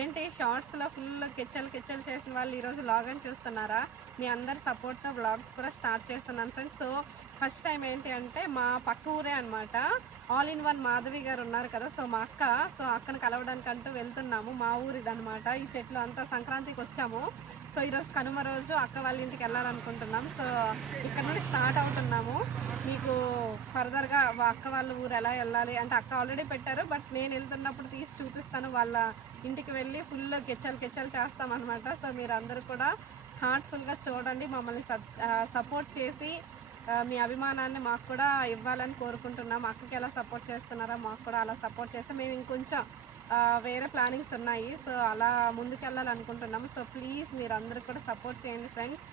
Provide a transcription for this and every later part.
ఏంటి షార్ట్స్లో ఫుల్ కిచ్చలు చేసిన వాళ్ళు ఈరోజు లాగని చూస్తున్నారా? మీ అందరి సపోర్ట్తో వ్లాగ్స్ కూడా స్టార్ట్ చేస్తున్నాను ఫ్రెండ్స్. సో ఫస్ట్ టైం ఏంటి అంటే మా పక్క ఊరే అనమాట. ఆల్ ఇన్ వన్ మాధవి గారు ఉన్నారు కదా, సో మా అక్కను కలవడానికి అంటూ వెళ్తున్నాము. మా ఊరిదనమాట. ఈ చెట్లు అంతా సంక్రాంతికి వచ్చాము. సో ఈరోజు కనుమ రోజు అక్క వాళ్ళ ఇంటికి వెళ్ళాలనుకుంటున్నాం. సో ఇక్కడ నుండి స్టార్ట్ అవుతున్నాము. మీకు ఫర్దర్గా అక్క వాళ్ళ ఊరు ఎలా వెళ్ళాలి అంటే అక్క ఆల్రెడీ పెట్టారు, బట్ నేను వెళ్తున్నప్పుడు తీసి చూపిస్తాను. వాళ్ళ ఇంటికి వెళ్ళి ఫుల్ కెచ్చలు చేస్తామన్నమాట. సో మీరు అందరూ కూడా హార్ట్ఫుల్గా చూడండి, మమ్మల్ని సపోర్ట్ చేసి మీ అభిమానాన్ని మాకు కూడా ఇవ్వాలని కోరుకుంటున్నాం. అక్కకి ఎలా సపోర్ట్ చేస్తున్నారో మాకు కూడా అలా సపోర్ట్ చేస్తే మేము ఇంకొంచెం వేరే ప్లానింగ్స్ ఉన్నాయి. సో అలా ముందుకెళ్ళాలనుకుంటున్నాము. సో ప్లీజ్ మీరు అందరూ కూడా సపోర్ట్ చేయండి ఫ్రెండ్స్.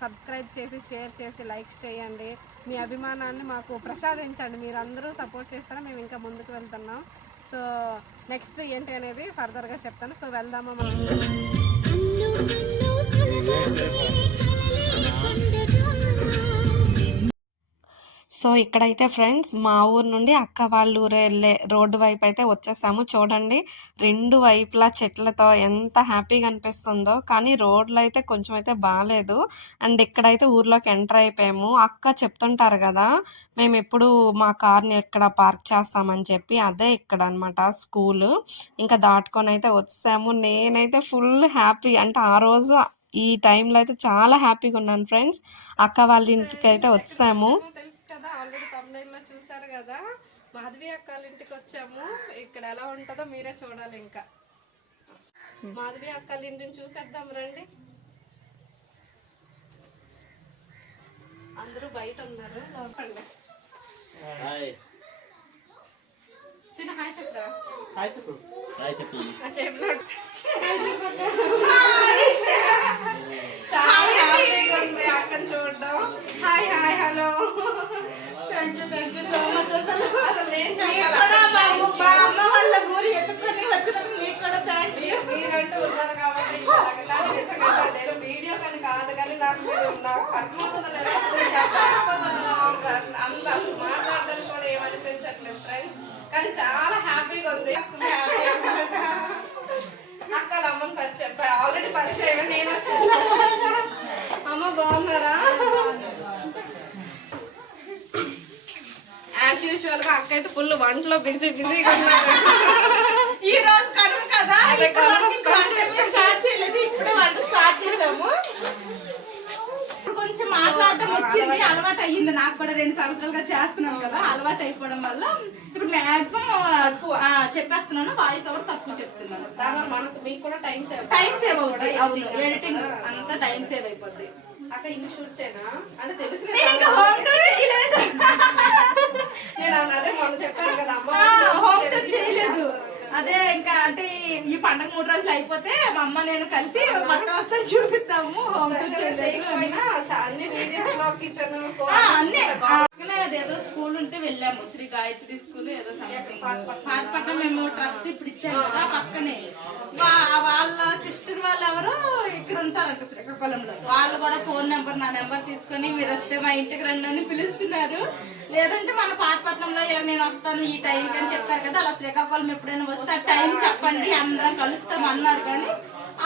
సబ్స్క్రైబ్ చేసి, షేర్ చేసి, లైక్స్ చేయండి. మీ అభిమానాన్ని మాకు ప్రసాదించండి. మీరు అందరూ సపోర్ట్ చేస్తారా మేము ఇంకా ముందుకు వెళ్తున్నాం. సో నెక్స్ట్ ఏంటి అనేది ఫర్దర్గా చెప్తాను. సో వెళ్దామా మనం. సో ఇక్కడైతే ఫ్రెండ్స్ మా ఊరు నుండి అక్క వాళ్ళ ఊరు వెళ్ళే రోడ్డు వైపు అయితే వచ్చేసాము. చూడండి, రెండు వైపులా చెట్లతో ఎంత హ్యాపీగా అనిపిస్తుందో. కానీ రోడ్లు అయితే కొంచెం అయితే బాగాలేదు. అండ్ ఇక్కడైతే ఊర్లోకి ఎంటర్ అయిపోయాము. అక్క చెప్తుంటారు కదా మేము ఎప్పుడు మా కార్ని ఎక్కడ పార్క్ చేస్తామని చెప్పి, అదే ఇక్కడ అనమాట స్కూల్. ఇంకా దాటుకొని అయితే వచ్చాము. నేనైతే ఫుల్ హ్యాపీ, అంటే ఆ రోజు ఈ టైంలో అయితే చాలా హ్యాపీగా ఉన్నాను ఫ్రెండ్స్. అక్క వాళ్ళ ఇంటికి అయితే వచ్చాము కదా, ఆల్రెడీ తమ్నైల్లో చూసారు కదా. మాధవి అక్క వాళ్ళ ఇంటికి వచ్చాము. ఇక్కడ ఎలా ఉంటుందో మీరే చూడాలి. ఇంకా మాధవి అక్క వాళ్ళ ఇంటిని చూసేద్దాం రండి. అందరూ బయట ఉన్నారు. చిన్న హాయ్ చెప్పరా? చెప్పినట్టు చాలా హ్యాపీగా ఉంది అక్కని చూడడం. Hi hi hello. Thank you so much. అసలు నేను చెప్పాలి, మా అమ్మ వాళ్ళ ఊరు ఎత్తుకొని వచ్చినందుకు మీకు కూడా థ్యాంక్ యూ. మీరంటూ ఉన్నారు కాబట్టి నేను వీడియో కానీ కాదు, కానీ నాకు అర్థమవుతుంది లేదా అంత మాట్లాడడానికి కూడా ఏమనిపించట్లేదు ఫ్రెండ్స్. కానీ చాలా హ్యాపీగా ఉంది. ఫుల్ హ్యాపీ అనమాట. అక్కల అమ్మని పరిచయం, ఆల్రెడీ పరిచయం. నేను వచ్చింది. అమ్మ బాగున్నారా? యాజ్ యూజువల్ గా అక్క అయితే ఫుల్ వంటలో బిజీగా ఉన్నారు. ఈ రోజు కనుమ కదా, స్టార్ట్ చేయలేదు, ఇప్పుడే వంట స్టార్ట్ చేసాము. కొంచెం మాట్లాడటం వచ్చింది, అలవాటు అయ్యింది. నాకు కూడా 2 సంవత్సరాలుగా చేస్తున్నాను కదా, అలవాటు అయిపోవడం వల్ల ఇప్పుడు మాక్సిమం చెప్పేస్తున్నాను. వాయిస్ ఓవర్ తక్కువ చెప్తున్నాను. మనకు మీకు కూడా టైం సేవ్ అవుతుంది. అవును, ఎడిటింగ్ అంతా టైం సేవ్ అయిపోద్ది. అక్క ఇల్లు షూట్ చేయనా అంటే తెలుసు. నేను అదే మొన్న చెప్పాను కదా అమ్మ, హోమ్ టూర్ చేయలేదు. అదే ఇంకా అంటే ఈ పండుగ 3 రోజులు అయిపోతే మా అమ్మ నేను కలిసి మొత్తం ఒకసారి చూపిస్తాము. అన్ని వీడియోస్ లో కిచెన్ అన్నీ అదేదో స్కూల్ ఉంటే వెళ్ళాము. శ్రీ గాయత్రి స్కూల్ ఏదో సంథింగ్ పాతపట్నం మేము ట్రస్ట్ ఇప్పుడు ఇచ్చాము కదా, పక్కనే వాళ్ళ సిస్టర్ వాళ్ళు ఎవరో ఇక్కడ ఉంటారంట శ్రీకాకుళంలో. వాళ్ళు కూడా ఫోన్ నెంబర్, నా నెంబర్ తీసుకొని మీరు వస్తే మా ఇంటికి రండి అని పిలుస్తున్నారు. లేదంటే మన పాతపట్నంలో నేను వస్తాను ఈ టైంకి అని చెప్పారు కదా, అలా శ్రీకాకుళం ఎప్పుడైనా వస్తే ఆ టైం చెప్పండి అందరం కలుస్తాం అన్నారు. కానీ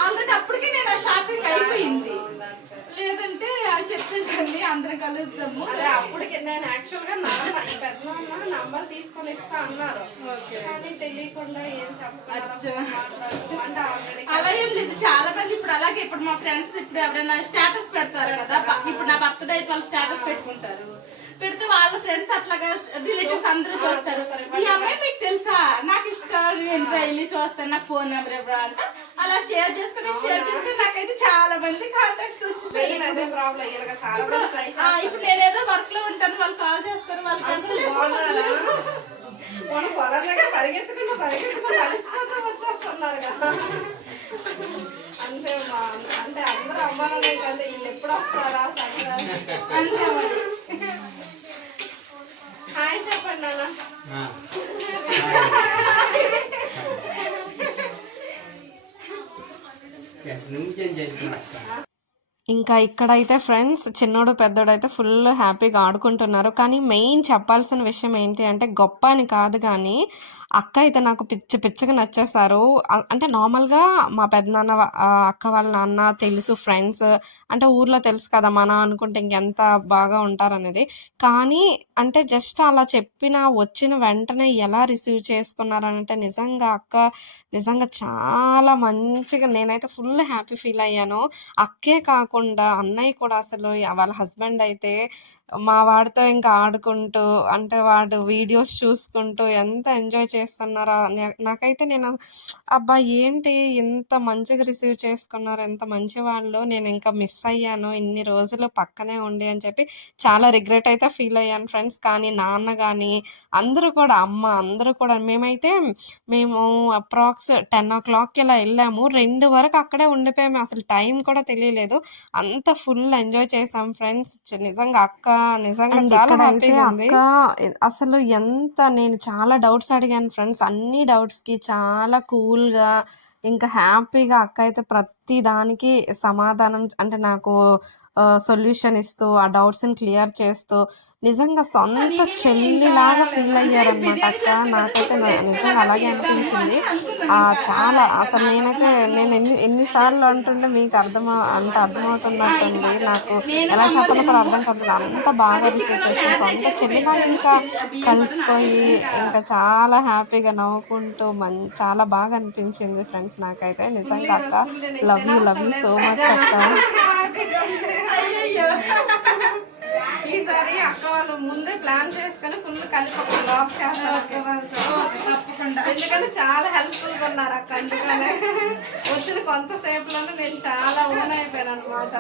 ఆల్రెడీ అప్పటికే నేను ఆ షాపింగ్ అయిపోయింది. లేదంటే చెప్పేదండి అందరం కలుద్దాము. అప్పటికి నేను యాక్చువల్ గా పెద్దమ్మ నంబర్ తీసుకొని ఇస్తా అన్నారు, కానీ తెలియకుండా ఏం చెప్పారు. అలా ఏం లేదు. చాలా మంది ఇప్పుడు అలాగే, ఇప్పుడు మా ఫ్రెండ్స్ ఇప్పుడు ఎవరైనా స్టేటస్ పెడతారు కదా, ఇప్పుడు నా బర్త్డే అయితే వాళ్ళు స్టేటస్ పెట్టుకుంటారు. పెడితే వాళ్ళ ఫ్రెండ్స్ అట్లాగా రిలేటివ్స్ అందరూ చూస్తారు. ఈ అమ్మాయి మీకు తెలుసా, నాకు ఇష్టం, నేను డైలీ చూస్తాను, నాకు ఫోన్ నెంబర్ ఎవరా అంటే అలా షేర్ చేసుకుని నాకైతే చాలా మంది కాంటాక్ట్స్ వచ్చేసాయి. ఇప్పుడు నేనేదో వర్క్ లో ఉంటాను, వాళ్ళు కాల్ చేస్తారు. పరిగెత్తుకుంటూ వచ్చేస్తున్నారు కదా. అంతే అంటే అందరూ అమ్మాయిలు అంటే వీళ్ళు ఎప్పుడు వస్తారా అంతే. హాయ్ చెప్పండి నాన్న. ఇంకా ఇక్కడైతే ఫ్రెండ్స్ చిన్నోడు పెద్దోడు అయితే ఫుల్ హ్యాపీగా ఆడుకుంటున్నారు. కానీ మెయిన్ చెప్పాల్సిన విషయం ఏంటి అంటే, గొప్ప అని కాదు కానీ అక్క అయితే నాకు పిచ్చగా నచ్చేసారు. అంటే నార్మల్‌గా మా పెదనాన్న అక్క వాళ్ళ నాన్న తెలుసు ఫ్రెండ్స్. అంటే ఊర్లో తెలుసు కదా! మనం అనుకుంటే ఇంకెంత బాగా ఉంటారనేది. కానీ అంటే జస్ట్ అలా వచ్చిన వెంటనే ఎలా రిసీవ్ చేసుకున్నారంటే నిజంగా చాలా మంచిగా నేనైతే ఫుల్ హ్యాపీ ఫీల్ అయ్యాను. అక్కే కాకుండా అన్నయ్య కూడా అసలు వాళ్ళ హస్బెండ్ అయితే మా వాడితో ఇంకా ఆడుకుంటూ అంటే వాడు వీడియోస్ చూసుకుంటూ ఎంత ఎంజాయ్ చేస్తున్నారో నాకైతే అబ్బా! ఏంటి ఇంత మంచిగా రిసీవ్ చేసుకున్నారు. ఎంత మంచివాళ్ళు. నేను ఇంకా మిస్ అయ్యాను ఇన్ని రోజులు పక్కనే ఉండి అని చెప్పి చాలా రిగ్రెట్ అయితే ఫీల్ అయ్యాను ఫ్రెండ్స్. కానీ నాన్న గాని అందరూ కూడా అమ్మ అందరూ కూడా మేము అప్రాక్స్ 10:00కి ఇలా ఎళ్ళాము. 2 వరకు అక్కడే ఉండిపోయాము. అసలు టైం కూడా తెలియలేదు. అంత ఫుల్ ఎంజాయ్ చేసాం ఫ్రెండ్స్. నిజంగా అండ్ చాలా ఇక్కడైతే హ్యాపీగా ఉంది. అక్క అసలు నేను చాలా డౌట్స్ అడిగాను ఫ్రెండ్స్. అన్ని డౌట్స్‌కి చాలా కూల్‌గా ఇంకా హ్యాపీగా అక్క అయితే ప్రతి దానికి సమాధానం అంటే నాకు సొల్యూషన్ ఇస్తూ, ఆ డౌట్స్‌ని క్లియర్ చేస్తూ నిజంగా సొంత చెల్లిలాగా ఫీల్ అయ్యారనమాట అక్క. నాకైతే నిజంగా అలాగే అనిపించింది. చాలా అసలు నేను ఎన్ని సార్లు అంటుంటే మీకు అర్థమవుతున్నట్టుంది. నాకు ఎలా చెప్పాలో కూడా అర్థం కావట్లేదు. అంత బాగా రిసీవ్ చేశారు. సొంత చెల్లిలాగా ఇంకా కలిసిపోయి ఇంకా చాలా హ్యాపీగా నవ్వుకుంటూ చాలా బాగా అనిపించింది ఫ్రెండ్స్ నాకైతే. నిజంగా అక్క లవ్ యూ సో మచ్ అక్క. ఈసారి అక్క వాళ్ళు ముందే ప్లాన్ చేసుకొని ఫుల్ కలిపి ఒక బ్లాగ్ చేస్తారు అక్క వాళ్ళతో. ఎందుకంటే చాలా హెల్ప్ఫుల్గా ఉన్నారు అక్క. అందుకనే వచ్చిన కొంతసేపులోనే నేను చాలా ఓన్ అయిపోయాను అనమాట.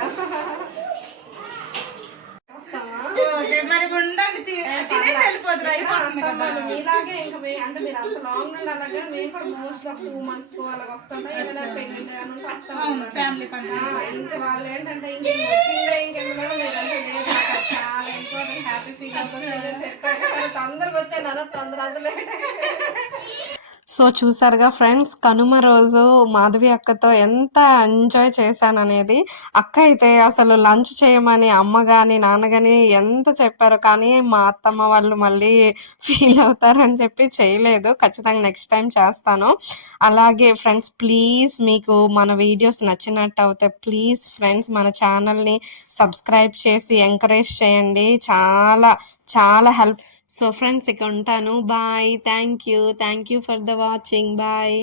మీలాగే ఇంకా అంటే మీరు అంత లాంగ్ నుండి అలాగే మేము కూడా మోస్ట్ ఆఫ్ 2 months అలా వస్తుంటాం. ఏమైనా పెళ్ళిళ్ళు అని వస్తాం. ఇంకా వాళ్ళు ఏంటంటే ఇంకెందులో లేదంటే లేదు చాలా ఇంపార్టెంట్ హ్యాపీ ఫీల్ అవుతుంది చెప్పారు. తొందరగా వచ్చాను అలా తొందర అసలు. సో చూసారుగా ఫ్రెండ్స్, కనుమ రోజు మాధవి అక్కతో ఎంత ఎంజాయ్ చేశాననేది. అక్క అయితే అసలు లంచ్ చేయమని అమ్మ కానీ నాన్న కానీ ఎంత చెప్పారు. కానీ మా అత్తమ్మ వాళ్ళు మళ్ళీ ఫీల్ అవుతారని చెప్పి చేయలేదు. ఖచ్చితంగా నెక్స్ట్ టైం చేస్తాను. అలాగే ఫ్రెండ్స్ ప్లీజ్ మీకు మన వీడియోస్ నచ్చినట్టు అయితే ప్లీజ్ ఫ్రెండ్స్ మన ఛానల్ని సబ్స్క్రైబ్ చేసి ఎంకరేజ్ చేయండి. చాలా హెల్ప్. సో ఫ్రెండ్స్ ఇక ఉంటాను. Bye. Thank you for the watching. Bye.